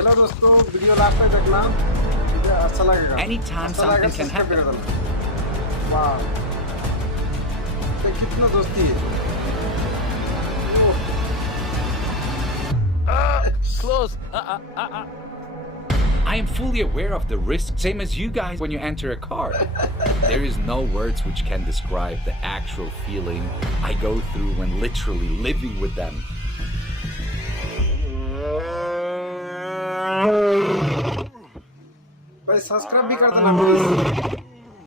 Hello दोस्तों, video last तक देखना, मुझे अच्छा लगेगा। Anytime अच्छा लगेगा something can सब्सक्राइब कर happen. देना। वाह, ये कितना दोस्ती है। Close. I am fully aware of the risk, same as you guys when you enter a car. There is no words which can describe the actual feeling I go through when literally living with them. भाई subscribe भी कर देना please.